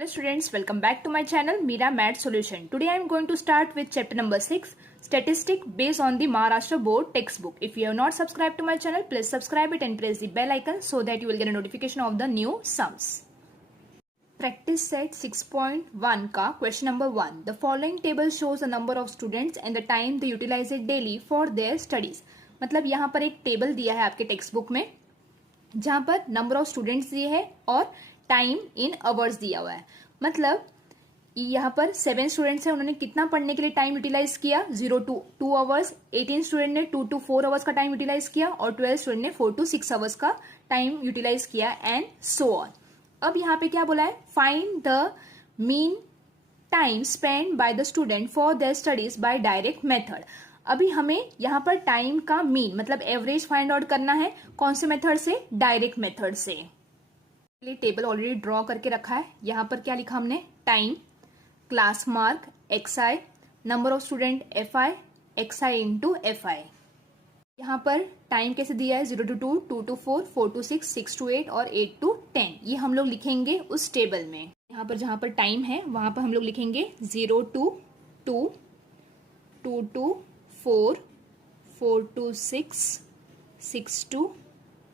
Hello students, welcome back to my channel Mira Math Solution. Today I am going to start with chapter number 6, Statistic based on the Maharashtra Board textbook. If you have not subscribed to my channel, please subscribe it and press the bell icon so that you will get a notification of the new sums. Practice set 6.1 का question number 1. The following table shows the number of students and the time they utilize it daily for their studies. मतलब यहाँ पर एक table दिया है आपके text book में जहाँ पर नंबर ऑफ स्टूडेंट्स दिए है और टाइम इन आवर्स दिया हुआ है। मतलब यहाँ पर 7 स्टूडेंट्स हैं, उन्होंने कितना पढ़ने के लिए टाइम यूटिलाइज किया 0 to 2 आवर्स, 18 स्टूडेंट ने 2 to 4 आवर्स का टाइम यूटिलाइज किया और 12 स्टूडेंट ने 4 to 6 आवर्स का टाइम यूटिलाइज किया एंड सो ऑन। अब यहाँ पे क्या बोला है, find the mean time spend by the student for their studies by direct method. अभी हमें यहाँ पर टाइम का मीन मतलब एवरेज फाइंड आउट करना है। कौन से मेथड से? डायरेक्ट मेथड से। टेबल ऑलरेडी ड्रॉ करके रखा है। यहाँ पर क्या लिखा हमने, time, class mark XI, number of student FI, XI into FI। यहाँ पर टाइम कैसे दिया है, 0 to 2, 2 to 4, 4 to 6, 6 to 8 और 8 to 10। ये हम लोग लिखेंगे उस टेबल में। यहाँ पर जहाँ पर टाइम है वहां पर हम लोग लिखेंगे 0 to 2, 2 to 4, 4 to 6, 6 to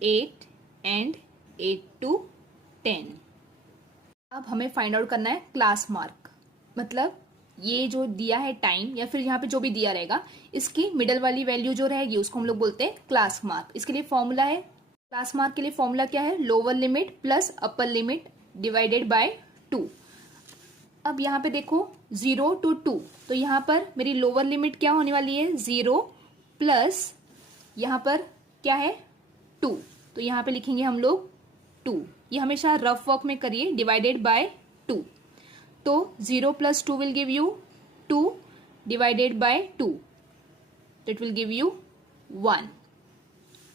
8 and 8 to 10। अब हमें फाइंड आउट करना है क्लास मार्क। मतलब ये जो दिया है टाइम या फिर यहाँ पे जो भी दिया रहेगा इसकी मिडल वाली वैल्यू जो रहेगी उसको हम लोग बोलते हैं क्लास मार्क। इसके लिए फॉर्मूला है, क्लास मार्क के लिए फॉर्मूला क्या है, lower limit plus upper limit divided by 2। अब यहाँ पे देखो 0 to 2, तो यहाँ पर मेरी लोअर लिमिट क्या होने वाली है 0 प्लस यहाँ पर क्या है 2, तो यहाँ पे लिखेंगे हम लोग 2। ये हमेशा रफ वर्क में करिए, डिवाइडेड बाय 2। तो 0 plus 2 will give you 2 divided by 2, that will give you 1।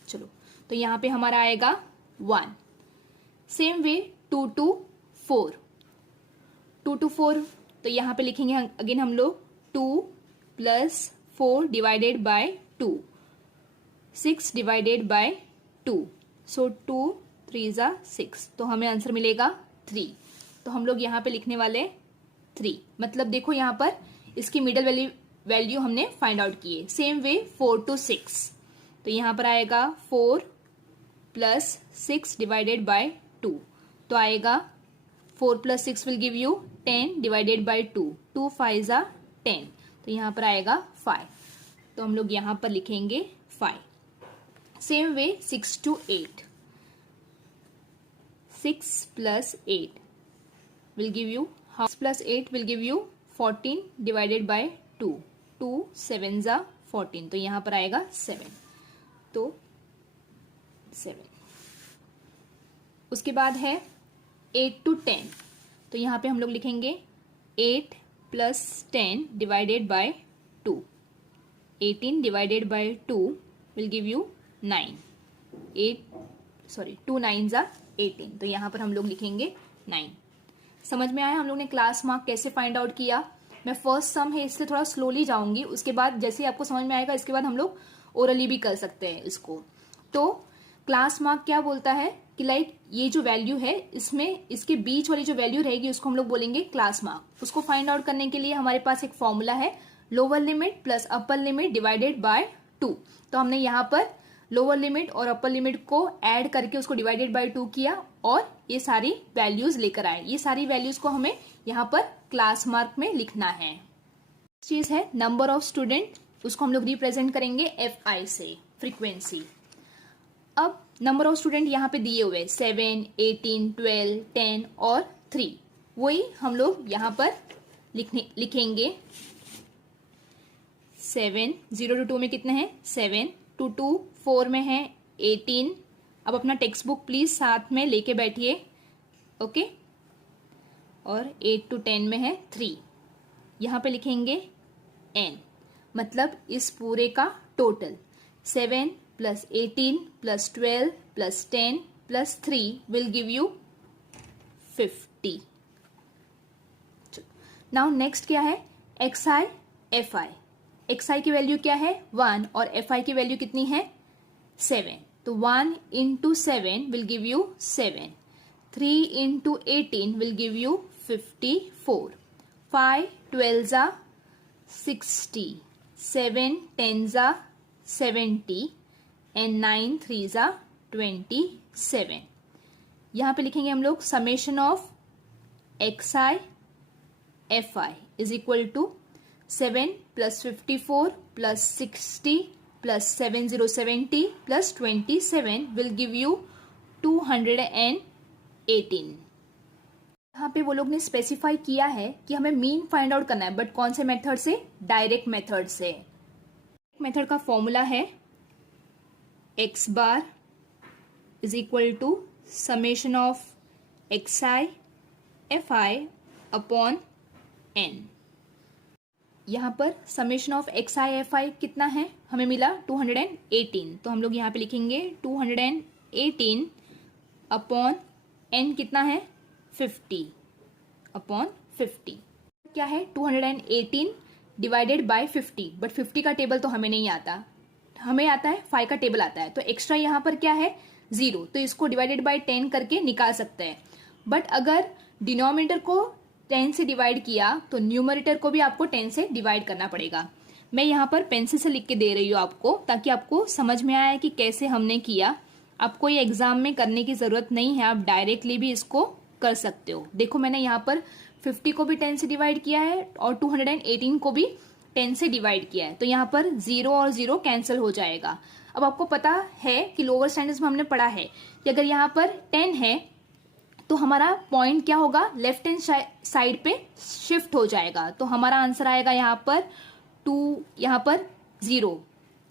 चलो, तो यहाँ पे हमारा आएगा 1। सेम वे 2 to 4, 2 to 4, तो यहाँ पे लिखेंगे अगेन हम लोग 2 plus 4 divided by 2, 6 divided by 2, सो 2 3 जा 6, तो हमें आंसर मिलेगा 3। तो हम लोग यहाँ पे लिखने वाले 3। मतलब देखो यहाँ पर इसकी मिडल वैल्यू हमने फाइंड आउट की है। सेम वे 4 to 6, तो यहाँ पर आएगा 4 plus 6 डिवाइडेड बाय 2, तो आएगा 4 plus 6 will give you 10 divided by 2, 2 5 जा 10, तो यहाँ पर आएगा 5, तो हम लोग यहाँ पर लिखेंगे 5। Same way 6 to 8, 6 plus 8 will give you, 6 plus 8 will give you 14 divided by 2, 2 7 जा 14, तो यहाँ पर आएगा 7, तो 7। उसके बाद है 8 to 10, तो यहाँ पे हम लोग लिखेंगे 8 plus 10 divided by 2, 18 divided by 2 will give you 9, 2 9 जा 18, तो यहाँ पर हम लोग लिखेंगे 9। समझ में आया हम लोग ने क्लास मार्क कैसे फाइंड आउट किया? मैं फर्स्ट सम है इसलिए थोड़ा स्लोली जाऊंगी, उसके बाद जैसे आपको समझ में आएगा इसके बाद हम लोग ओरली भी कर सकते हैं इसको। तो क्लास मार्क क्या बोलता है कि लाइक ये जो वैल्यू है इसमें इसके बीच वाली जो वैल्यू रहेगी उसको हम लोग बोलेंगे क्लास मार्क। उसको फाइंड आउट करने के लिए हमारे पास एक फॉर्मूला है, lower limit plus upper limit divided by 2। तो हमने यहाँ पर लोअर लिमिट और अपर लिमिट को ऐड करके उसको डिवाइडेड बाय 2 किया और ये सारी वैल्यूज लेकर आए। ये सारी वैल्यूज को हमें यहाँ पर क्लास मार्क में लिखना है। चीज है नंबर ऑफ स्टूडेंट, उसको हम लोग रिप्रेजेंट करेंगे FI से, फ्रीक्वेंसी। अब नंबर ऑफ स्टूडेंट यहाँ पे दिए हुए 7, 18, 12, 10 और 3, वही हम लोग यहाँ पर लिखेंगे 7, 0 to 2 में कितने हैं 7, 2 to 4 में है 18। अब अपना टेक्स्ट बुक प्लीज साथ में लेके बैठिए, ओके। और 8 to 10 में है 3, यहाँ पे लिखेंगे n, मतलब इस पूरे का total 7 plus 18 plus 12 plus 10 plus 3 will give you 50। Now next क्या है, XI FI। XI की वैल्यू क्या है 1 और FI की वैल्यू कितनी है 7, तो 1 into 7 will give you 7, 3 into 18 will give you 54, 5 12s are 60, 7 10s are 70 and 9 3s are 27. यहाँ पे लिखेंगे हम लोग summation of x i f i is equal to 7 + 54 + 60 + 7070 + 27 will give you 218. यहाँ पे वो लोग ने स्पेसिफाई किया है कि हमें मीन फाइंड आउट करना है, बट कौन से मेथड से? डायरेक्ट मेथड से. मेथड का फॉर्मूला है x bar is equal to summation of x i f i upon n. यहाँ पर summation of x i f i कितना है? हमें मिला 218. तो हम लोग यहाँ पे लिखेंगे 218 अपॉन एन कितना है? 50 अपॉन 50. क्या है? 218 डिवाइडेड बाय 50. बट 50 का टेबल तो हमें नहीं आता, हमें आता है 5 का टेबल आता है. तो एक्स्ट्रा यहाँ पर क्या है? 0. तो इसको डिवाइडेड बाय 10 करके निकाल सकते हैं. बट अगर डिनोमिनेटर को 10 से डिवाइड किया तो न्यूमरेटर को भी आपको 10 से डिवाइड करना पड़ेगा. मैं यहाँ पर पेंसिल से लिख के दे रही हूँ आपको, ताकि आपको समझ में आए कि कैसे हमने किया. आपको ये एग्जाम में करने की जरूरत नहीं है, आप डायरेक्टली भी इसको कर सकते हो. देखो मैंने यहाँ पर 50 को भी 10 से डिवाइड किया है और 218 को भी 10 से डिवाइड किया है. तो यहाँ पर 0 और 0 कैंसिल हो जाएगा. अब आपको पता है कि लोअर स्टैंडर्ड्स में हमने पढ़ा है कि अगर यहाँ पर 10 है तो हमारा पॉइंट क्या होगा? लेफ्ट हैंड साइड पे शिफ्ट हो जाएगा. तो हमारा आंसर आएगा यहाँ पर 2, यहाँ पर 0,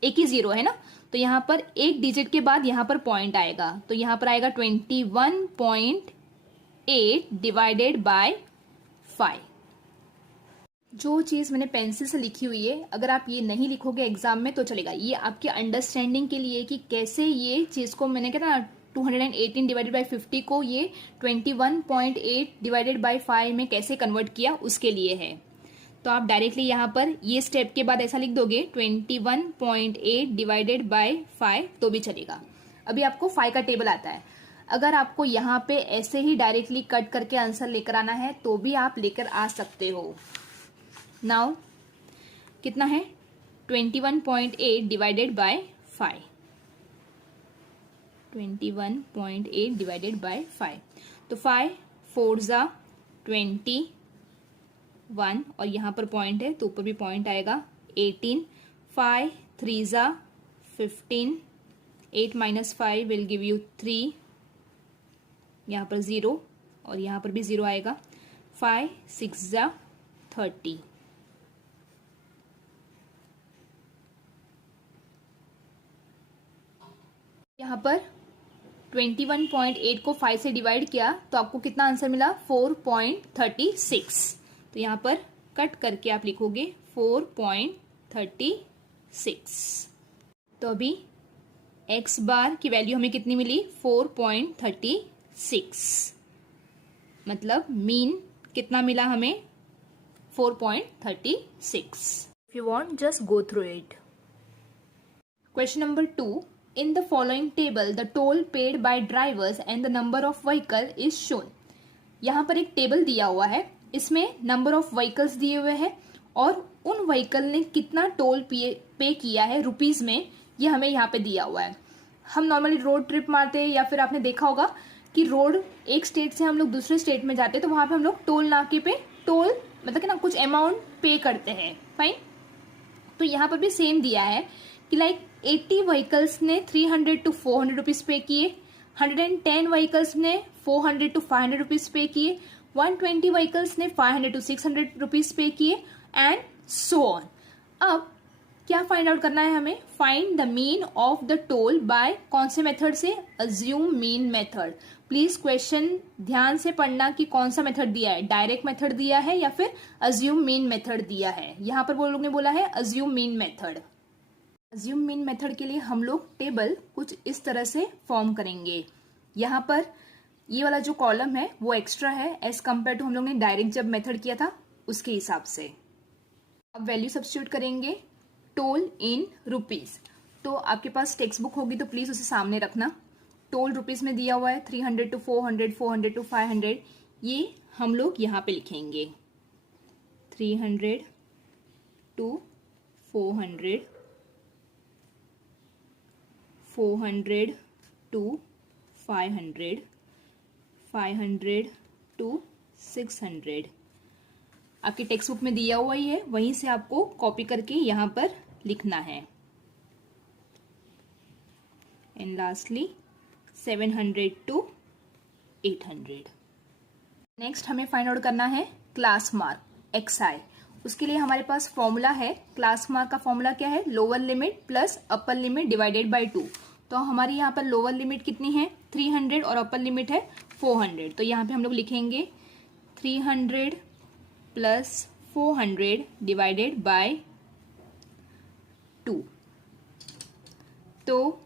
एक ही 0 है ना. तो यहाँ पर एक डिजिट के बाद यहाँ पर पॉइंट आएगा. तो यहाँ पर आएगा 21.8 डिवाइडेड बाय 5. जो चीज मैंने पेंसिल से लिखी हुई है, अगर आप ये नहीं लिखोगे एग्जाम में तो चलेगा. ये आपके अंडरस्टैंडिंग के लिए कि कैसे ये चीज को मैंने क्या ना 218 डिवाइडेड बाय 50 को ये 21.8 डिवाइडेड बाय 5 में कैसे कन्वर्ट किया, उसके लिए है. तो आप डायरेक्टली यहाँ पर ये स्टेप के बाद ऐसा लिख दोगे 21.8 डिवाइडेड बाय 5 तो भी चलेगा. अभी आपको 5 का टेबल आता है. अगर आपको यहाँ पे ऐसे ही डायरेक्टली कट करके आंसर लेकर आना है तो भी आप लेकर आ सकते हो. नाउ कितना है? 21.8 डिवाइडेड बाय 5. 21.8 divided by 5. तो 5 4s are 21 और यहाँ पर पॉइंट है तो ऊपर भी पॉइंट आएगा 18. 5 3s are 15. 8 - 5 will give you 3. यहाँ पर 0 और यहाँ पर भी 0 आएगा. 5 6s are 30. यहाँ पर 21.8 को 5 से डिवाइड किया तो आपको कितना आंसर मिला? 4.36. तो यहाँ पर कट करके आप लिखोगे 4.36. तो अभी x बार की वैल्यू हमें कितनी मिली? 4.36. मतलब मीन कितना मिला हमें? 4.36. If you want, just go through it. Question number 2. In the following table, the toll paid by drivers and the number of vehicle is shown. यहाँ पर एक टेबल दिया हुआ है, इसमें नंबर ऑफ व्हीकल्स दिए हुए हैं और उन व्हीकल ने कितना टोल पे किया है रुपीज में, ये हमें यहाँ पे दिया हुआ है. हम नॉर्मली रोड ट्रिप मारते हैं या फिर आपने देखा होगा कि रोड एक स्टेट से हम लोग दूसरे स्टेट में जाते हैं तो वहां पे हम लोग टोल नाके पे टोल मतलब कि ना कुछ अमाउंट पे करते हैं. फाइन. तो यहाँ पर भी सेम दिया है कि लाइक 80 व्हीकल्स ने 300 to 400 रुपीज पे किए, 110 व्हीकल्स ने 400 to 500 रुपीज पे किए, 120 व्हीकल्स ने 500 to 600 रुपीज पे किए एंड सो ऑन. अब क्या फाइंड आउट करना है हमें? Find the mean of the toll by कौन से मेथड से? Assume mean method. Please question ध्यान से पढ़ना कि कौन सा मेथड दिया है, डायरेक्ट मेथड दिया है या फिर अज्यूम मीन मेथड दिया है. यहाँ पर वो लोग ने बोला है assume mean method. Assume mean method के लिए हम लोग टेबल कुछ इस तरह से फॉर्म करेंगे. यहाँ पर ये वाला जो कॉलम है वो एक्स्ट्रा है एज कम्पेयर टू हम लोग ने डायरेक्ट जब मेथड किया था उसके हिसाब से. अब वैल्यू सब्स्टिट्यूट करेंगे. Toll in rupees. तो आपके पास टेक्स्ट बुक होगी तो प्लीज उसे सामने रखना. टोल रुपीज में दिया हुआ है 300 to 400, 400 to 500. ये हम लोग यहाँ पे लिखेंगे 300 to 400, 400 to 500, 500 to 600। आपकी टेक्स्ट बुक में दिया हुआ ही है, वहीं से आपको कॉपी करके यहाँ पर लिखना है। And lastly 700 to 800। नेक्स्ट हमें फाइंड आउट करना है क्लास मार्क XI। उसके लिए हमारे पास फॉर्मूला है, क्लास मार्क का फॉर्मूला क्या है, lower limit plus upper limit divided by 2। तो हमारी यहाँ पर लोअर लिमिट कितनी है 300 और अपर लिमिट है 400। तो यहाँ पे हम लोग लिखेंगे 300 प्लस 400 डिवाइडेड बाय 2। तो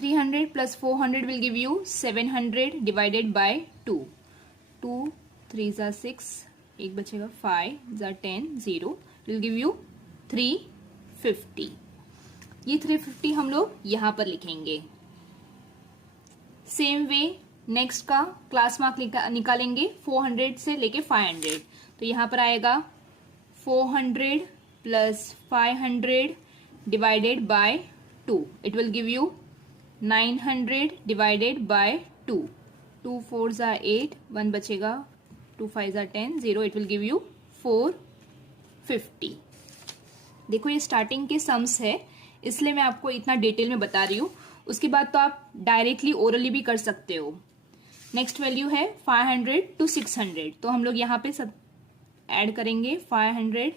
300 plus 400 will give you 700 divided by 2। 2 3 ज़ा 6, एक बचेगा 5 ज़ा 10, 0 विल गिव यू 350। ये 350 हम लोग यहाँ पर लिखेंगे। सेम वे नेक्स्ट का क्लास मार्क निकालेंगे 400 से लेके 500। तो यहाँ पर आएगा 400 plus 500 divided by 2, it will give you 900 divided by 2। 2 4 ज़ा 8, 1 बचेगा, 2 5 ज़ा 10, 0 इट विल गिव यू 450। देखो ये स्टार्टिंग के सम्स है, इसलिए मैं आपको इतना डिटेल में बता रही हूँ। उसके बाद तो आप डायरेक्टली ओरली भी कर सकते हो। नेक्स्ट वैल्यू है 500 to 600। तो हम लोग यहाँ पे सब ऐड करेंगे 500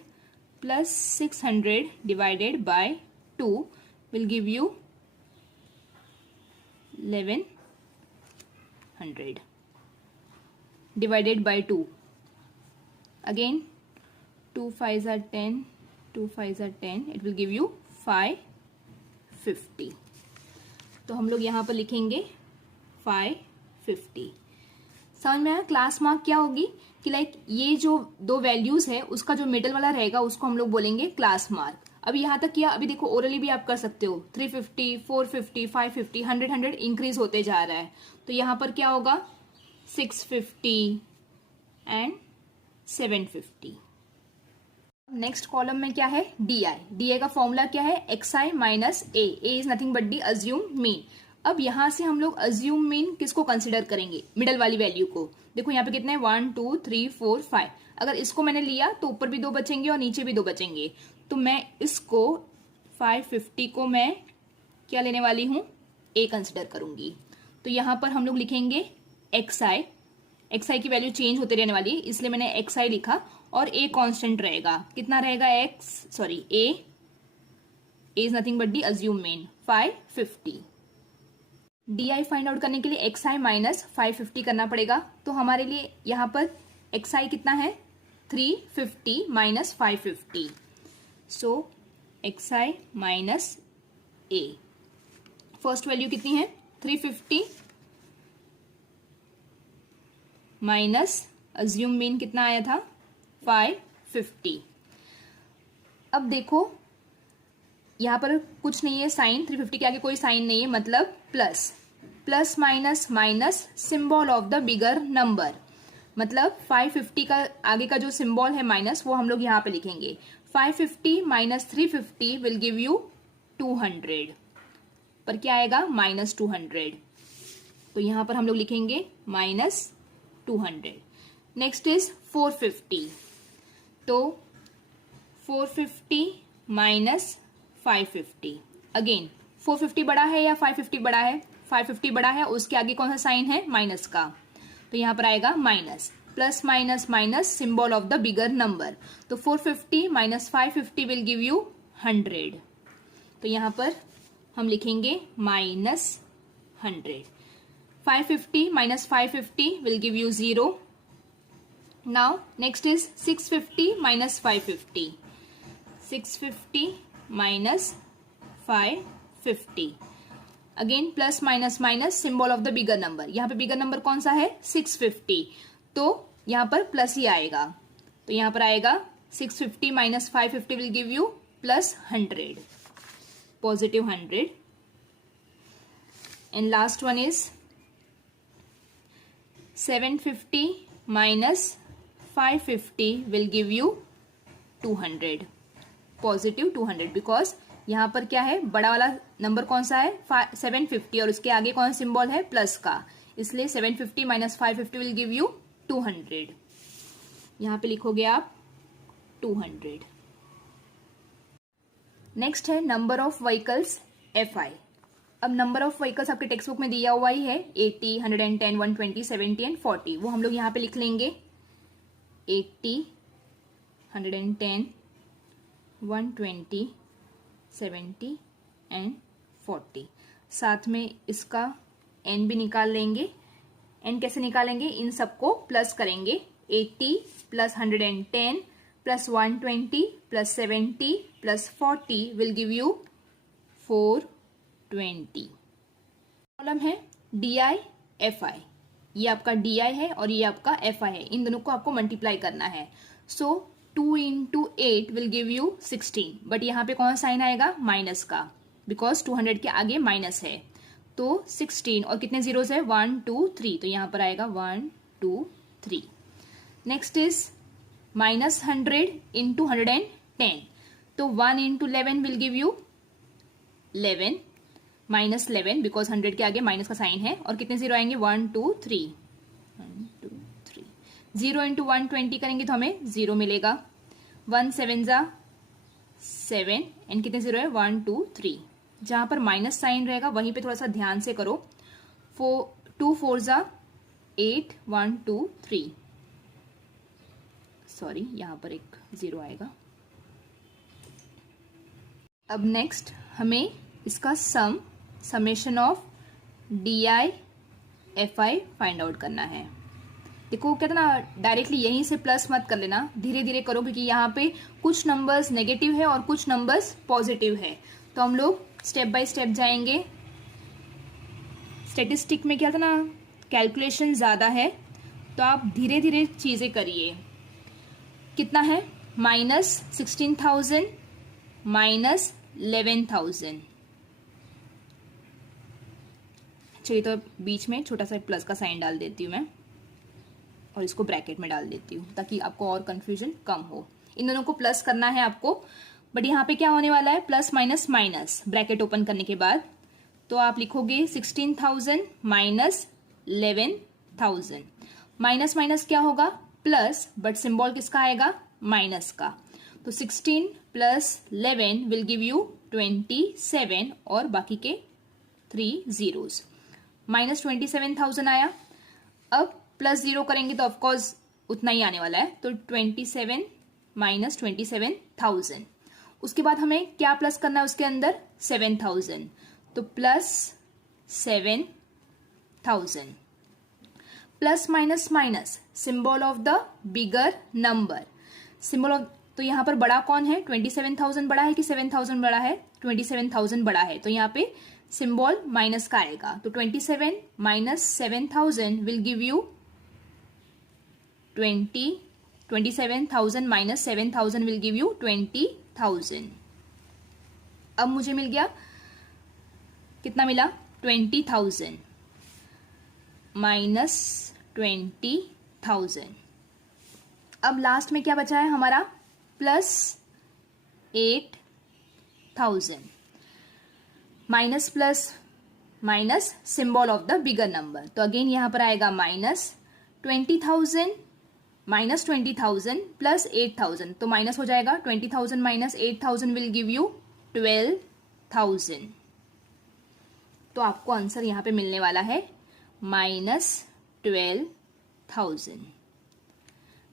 plus 600 divided by 2 will give you 1100 divided by 2। Again 2 5 ज़ा 10, 2 5 ज़ा 10, इट विल गिव यू 550। तो हम लोग यहाँ पर लिखेंगे 550। समझ में आया क्लास मार्क क्या होगी कि लाइक ये जो दो वैल्यूज है उसका जो मिडल वाला रहेगा उसको हम लोग बोलेंगे क्लास मार्क। अभी यहाँ तक किया, अभी देखो ओरली भी आप कर सकते हो। 350, 450, 550, 100 इंक्रीज होते जा रहा है। तो यहाँ पर क्या होगा 650 एंड 750। नेक्स्ट कॉलम में क्या है DI का फॉर्मूला क्या है XI minus A is nothing but the assume mean. अब यहां से हम लोग अज्यूम मीन किसको कंसिडर करेंगे, मिडल वाली वैल्यू को। देखो यहाँ पे कितने 1 2 3 4 5, अगर इसको मैंने लिया तो ऊपर भी 2 बचेंगे और नीचे भी 2 बचेंगे। तो मैं इसको 550 को मैं क्या लेने वाली हूं A कंसिडर करूंगी। तो यहां पर हम लोग लिखेंगे XI की वैल्यू चेंज होते रहने वाली है, इसलिए मैंने XI लिखा और A कांस्टेंट रहेगा। कितना रहेगा A is nothing but the assume mean 550। DI find out करने के लिए XI माइनस 550 करना पड़ेगा। तो हमारे लिए यहाँ पर XI कितना है 350 minus 550। So XI minus A, first value कितनी है 350 माइनस अज्यूम मीन कितना आया था 550। अब देखो यहां पर कुछ नहीं है साइन, 350 के आगे कोई साइन नहीं है, मतलब plus. Plus minus minus symbol of the bigger number, मतलब 550 का आगे का जो सिंबल है माइनस वो हम लोग यहाँ पे लिखेंगे। 550 माइनस 350 विल गिव यू 200, पर क्या आएगा माइनस 200। तो यहां पर हम लोग लिखेंगे माइनस 200। Next is 450। तो 450 माइनस 550, अगेन 450 बड़ा है या 550 बड़ा है, 550 बड़ा है, उसके आगे कौन सा साइन है माइनस का। तो यहां पर आएगा minus, plus minus minus symbol of the bigger number. तो 450 माइनस 550 विल गिव यू 100। तो यहां पर हम लिखेंगे minus 100। 550 minus 550 will give you 0. Now next is 650 minus 550. 650 minus 550. Again plus minus minus symbol of the bigger number. यहाँ पे bigger number कौन सा है 650, तो यहाँ पर प्लस ही आएगा। तो यहाँ पर आएगा 650 minus 550 will give you plus 100, positive 100. And last one is 750 minus 550 will give you 200, positive 200, because यहाँ पर क्या है, बड़ा वाला नंबर कौन सा है 750 और उसके आगे कौन सा सिंबल है प्लस का, इसलिए 750 माइनस 550 विल गिव यू 200। यहाँ पे लिखोगे आप 200। नेक्स्ट है नंबर ऑफ व्हीकल्स FI। अब नंबर ऑफ व्हीकल्स आपके टेक्स्ट बुक में दिया हुआ ही है 80, 110, 120, 70 एंड 40। वो हम लोग यहाँ पे लिख लेंगे 80, 110, 120, 70 एंड 40। साथ में इसका n भी निकाल लेंगे। n कैसे निकालेंगे, इन सबको प्लस करेंगे। 80 plus 110 plus 120 plus 70 plus 40 will give you 420। Column है DI FI, ये आपका DI है और ये आपका FI है, इन दोनों को आपको मल्टीप्लाई करना है। सो 2 into 8 will give you 16, but यहाँ पे कौन सा साइन आएगा, माइनस का, बिकॉज 200 के आगे माइनस है। तो 16 और कितने जीरोस है, 1 2 3, तो यहाँ पर आएगा 1 2 3। नेक्स्ट इज माइनस 100 इंटू 110, तो 1 into 11 will give you 11, minus 11 because 100 के आगे माइनस का साइन है। और कितने जीरो आएंगे, 1 2 3, 1 2 3। 0 इंटू 120 करेंगे तो हमें 0 मिलेगा। 1 7 जा 7 एंड कितने जीरो है, 1 2 3। जहां पर माइनस साइन रहेगा वहीं पे थोड़ा सा ध्यान से करो। 2 4 जा 8, 1 2 3, सॉरी यहाँ पर एक 0 आएगा। अब नेक्स्ट हमें इसका summation of DI FI find out करना है। देखो कहते ना, डायरेक्टली यहीं से प्लस मत कर लेना, धीरे धीरे करो, क्योंकि यहाँ पे कुछ नंबर्स नेगेटिव है और कुछ नंबर्स पॉजिटिव है। तो हम लोग स्टेप बाय स्टेप जाएंगे। स्टेटिस्टिक में क्या था ना, कैलकुलेशन ज़्यादा है, तो आप धीरे धीरे चीज़ें करिए। कितना है, माइनस 16,000 माइनस 11,000। चलिए तो बीच में छोटा सा प्लस का साइन डाल देती हूँ मैं और इसको ब्रैकेट में डाल देती हूँ ताकि आपको और कंफ्यूजन कम हो। इन दोनों को प्लस करना है आपको, बट यहाँ पे क्या होने वाला है, plus minus minus, bracket open करने के बाद तो आप लिखोगे 16,000 माइनस 11,000। माइनस माइनस क्या होगा, प्लस, बट सिंबल किसका आएगा, माइनस का। तो 16 प्लस 11 विल गिव यू 27 और बाकी के 3 जीरोस। माइनस 27,000 आया। अब प्लस 0 करेंगे तो ऑफकोर्स उतना ही आने वाला है, तो 27 माइनस 27,000। उसके बाद हमें क्या प्लस करना है उसके अंदर, 7,000, तो plus 7,000। Plus minus minus, symbol of the bigger number, symbol of, तो यहाँ पर बड़ा कौन है, 27,000 बड़ा है कि 7,000 बड़ा है, 27,000 बड़ा है, तो यहाँ पे सिंबल माइनस का आएगा। तो 27 minus 7,000 will give you 27,000 minus 7,000 will give you 20,000। अब मुझे मिल गया, कितना मिला, 20,000 माइनस 20,000। अब लास्ट में क्या बचा है हमारा, plus 8,000। Minus plus minus, symbol of the bigger number, तो अगेन यहां पर आएगा माइनस 20,000 माइनस 20,000 प्लस 8,000, तो माइनस हो जाएगा। 20,000 माइनस 8,000 विल गिव यू 12,000। तो आपको आंसर यहां पे मिलने वाला है माइनस 12,000।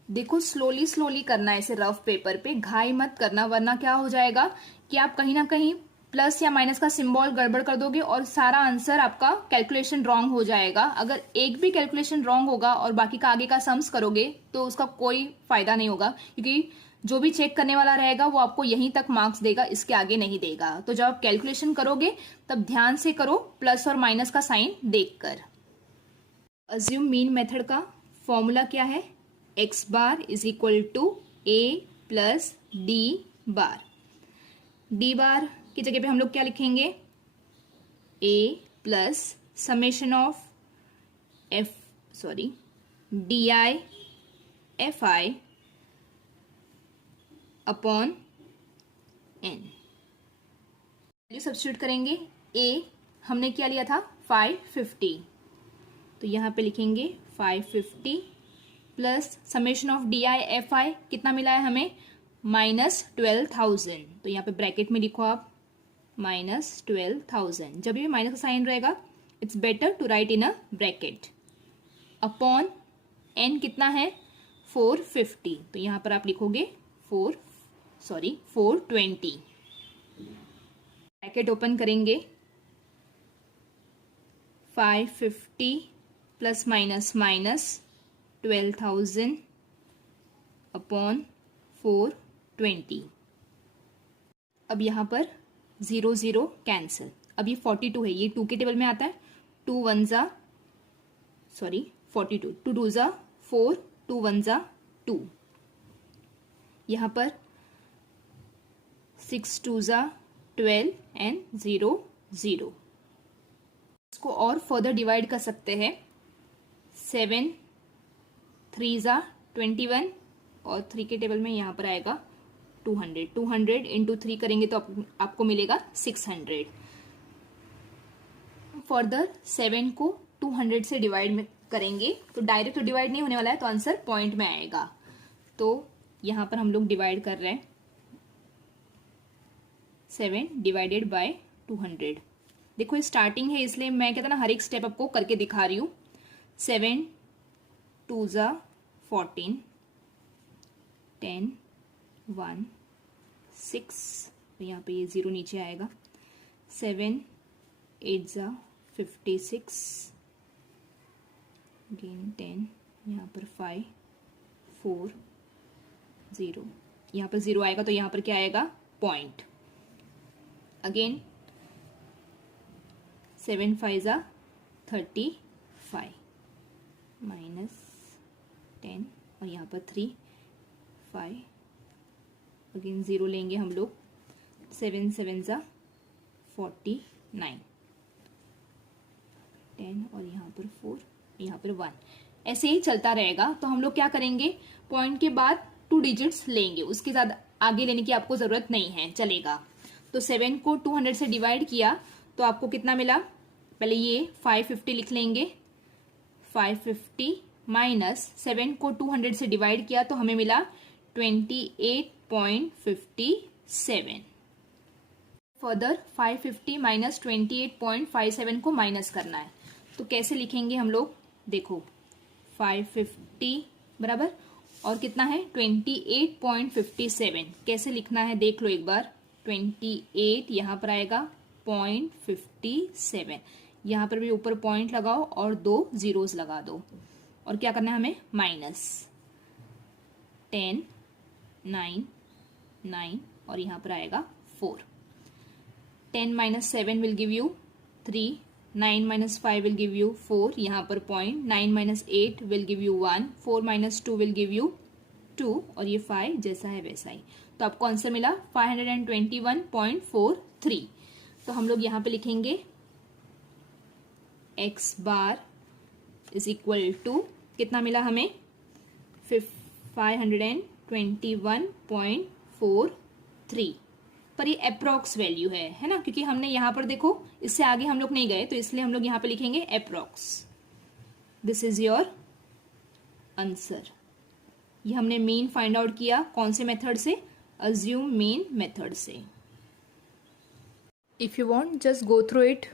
देखो स्लोली स्लोली करना है ऐसे रफ पेपर पे, घाई मत करना, वरना क्या हो जाएगा कि आप कहीं ना कहीं प्लस या माइनस का सिंबल गड़बड़ कर दोगे और सारा आंसर आपका कैलकुलेशन रॉन्ग हो जाएगा। अगर एक भी कैलकुलेशन रॉन्ग होगा और बाकी का आगे का सम्स करोगे तो उसका कोई फायदा नहीं होगा, क्योंकि जो भी चेक करने वाला रहेगा वो आपको यहीं तक मार्क्स देगा, इसके आगे नहीं देगा। तो जब आप कैलकुलेशन करोगे तब ध्यान से करो, प्लस और माइनस का साइन देखकर। अज्यूम मीन मेथड का फॉर्मूला क्या है, x bar is equal to a plus d bar. D bar की जगह पे हम लोग क्या लिखेंगे, a plus summation of d i f i upon n. Value substitute करेंगे। ए हमने क्या लिया था 550, तो यहाँ पे लिखेंगे 550 plus summation of d i f i कितना मिला है हमें -12,000, तो यहाँ पे ब्रैकेट में लिखो आप -12,000। जब भी माइनस का साइन रहेगा it's better to write in a bracket. Upon n कितना है 450, तो यहाँ पर आप लिखोगे 420। ब्रैकेट ओपन करेंगे 550 प्लस माइनस -12,000 अपॉन 420। अब यहाँ पर 0 0 कैंसिल। अब ये 42 है, ये 2 के टेबल में आता है। 2 1 जा 42, 2 2 जा 4, 2 1 जा 2। यहाँ पर 6 2 जा 12 एंड 0 0। इसको और फर्दर डिवाइड कर सकते हैं। 7 3 जा 21 और 3 के टेबल में यहाँ पर आएगा 200। 200 इंटू 3 करेंगे तो आपको मिलेगा 600। फर्दर 7 को 200 से डिवाइड करेंगे तो डायरेक्ट तो डिवाइड नहीं होने वाला है, तो आंसर पॉइंट में आएगा। तो यहां पर हम लोग डिवाइड कर रहे हैं 7 डिवाइडेड बाय 200। देखो स्टार्टिंग है इसलिए मैं कहता ना हर एक स्टेप आपको करके दिखा रही हूं। 7 2 जा 14, 10 1 6, यहाँ पे ये 0 नीचे आएगा। 7 8 जा 56, अगेन 10, यहाँ पर 5 4 0, यहाँ पर 0 आएगा तो यहाँ पर क्या आएगा पॉइंट। अगेन 7 5 जा 35 -10 और यहाँ पर 3 5, अगेन 0 लेंगे हम लोग। 7 7 जा 49, 10 और यहाँ पर 4, यहाँ पर 1। ऐसे ही चलता रहेगा। तो हम लोग क्या करेंगे, पॉइंट के बाद 2 डिजिट्स लेंगे, उसके ज़्यादा आगे लेने की आपको ज़रूरत नहीं है, चलेगा। तो 7 को 200 से डिवाइड किया तो आपको कितना मिला, पहले ये 550 लिख लेंगे। 550 माइनस 7 को 200 से डिवाइड किया तो हमें मिला 28.57। फर्दर 550 माइनस 28.57 को माइनस करना है, तो कैसे लिखेंगे हम लोग, देखो 550 बराबर और कितना है 28.57, कैसे लिखना है देख लो एक बार। 28 यहाँ पर आएगा 0.57, यहाँ पर भी ऊपर पॉइंट लगाओ और 2 जीरोस लगा दो और क्या करना है हमें माइनस 10 9 9 और यहाँ पर आएगा 4। 10 minus 7 will give you 3, 9 minus 5 will give you 4, यहाँ पर point. 9 minus 8 will give you 1, 4 minus 2 will give you 2 और ये 5 जैसा है वैसा ही। तो आपको आंसर मिला 521.43। तो हम लोग यहाँ पे लिखेंगे x bar is equal to कितना मिला हमें 521.43, पर ये अप्रोक्स वैल्यू है ना, क्योंकि हमने यहाँ पर देखो इससे आगे हम लोग नहीं गए तो इसलिए हम लोग यहाँ पे लिखेंगे approx. This is your answer. ये हमने मीन फाइंड आउट किया कौन से मेथड से, अज्यूम मीन मेथड से। If you want just go through it